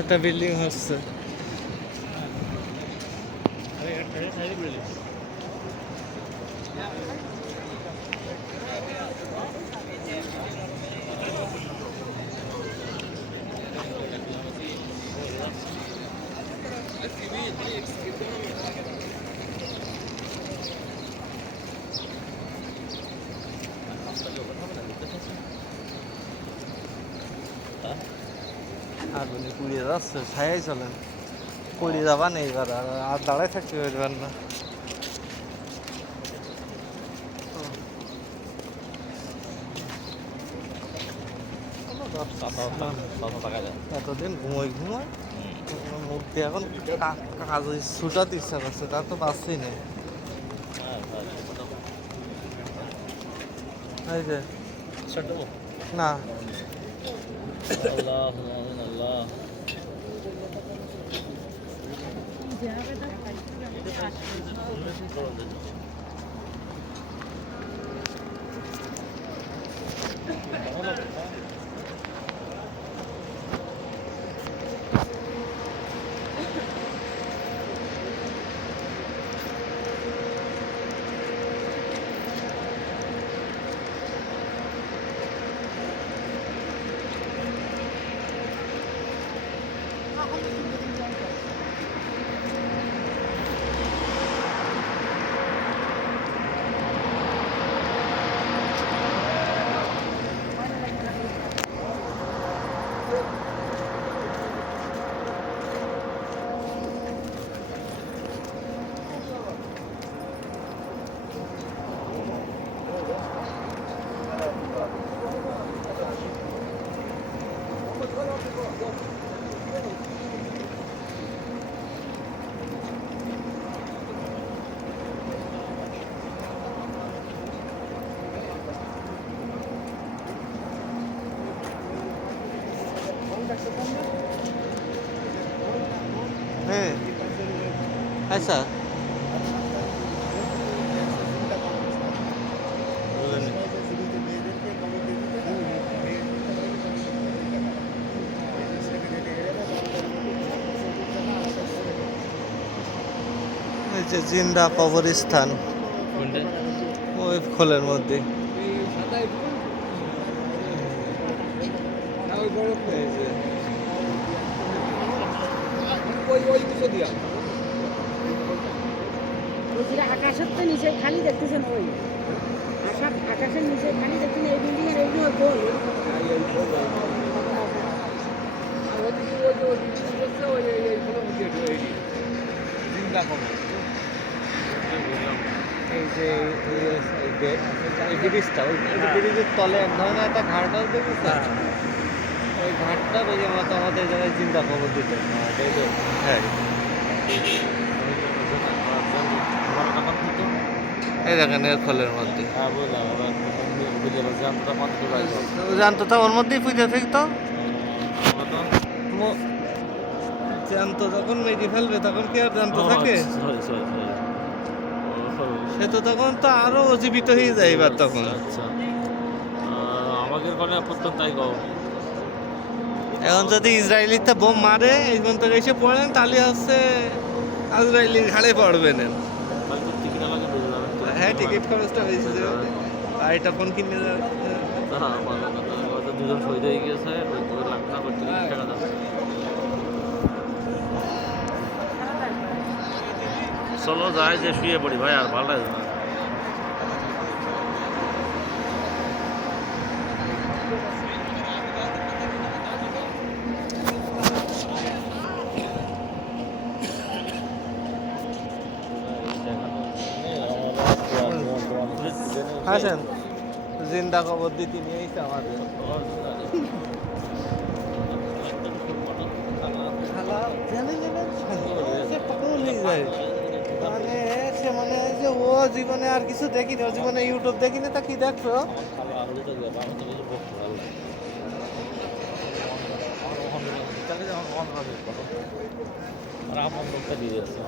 একটা বিল্ডিং হচ্ছে। আগুনে পুড়িয়ে যাচ্ছে, ছায়াই চলেন, পুড়িয়ে যাবা নেই এবার, আর দাঁড়ায় থাকতে পারবেন না। এতদিন ঘুমোই মুখ দিয়ে এখন কাজ ছুটাতে ইচ্ছা করছে, তার তো পাচ্ছি না। এই যে না হ্যাঁ আচ্ছা এই যে জিন্দা কবরস্থান ওই খোলের মধ্যে এই যে আকাশের তো নিচে খালি দেখতেছেন, ওই আকাশের নিচে খালি দেখছেন, এই বিল্ডিং এর এগুলো গোল। এই যে এই ব্রিজটা, ওই ব্রিজের তলে এক ধরনের একটা ঘাটও দেখেছে, ওই ঘাটটা ওই যে মতো আমাদের জায়গায় চিন্তা খবর দিতে। হ্যাঁ এই দেখেন এর খোলের মধ্যে জানতো, ওর মধ্যেই পুজো থাকতো। জ্যান্ত যখন মেরে ফেলবে তখন কি আর জ্যান্ত থাকে? সে তো তখন তো আরো অজীবিত হয়ে যায় এবার তখন। আমাদের ঘরে প্রত্যন্ত তাই গাও। এখন যদি ইসরায়েলিতে বোম মারে এই পর্যন্ত এসে পড়েন তাহলে হচ্ছে ইসরায়েলির ঘাড়ে পড়বেন। হ্যাঁ টিকিট খরচটা বেশি যাবে, আর এটা ফোন কিনে দুজন শহীদ হয়ে গিয়েছে, লাগবে না 30 টাকা দাম। চলো যাই যে শুয়ে পড়ি ভাই, আর ভালো লাগে না। আসেন জিন্দা খবর দিতে নিয়ে এসে আমাদের মানে সে মানে যে ও জীবনে আর কিছু দেখিনি, ও জীবনে ইউটিউব দেখিনি, তা কি দেখছো? আর আপন লোকটা দিয়ে যাচ্ছে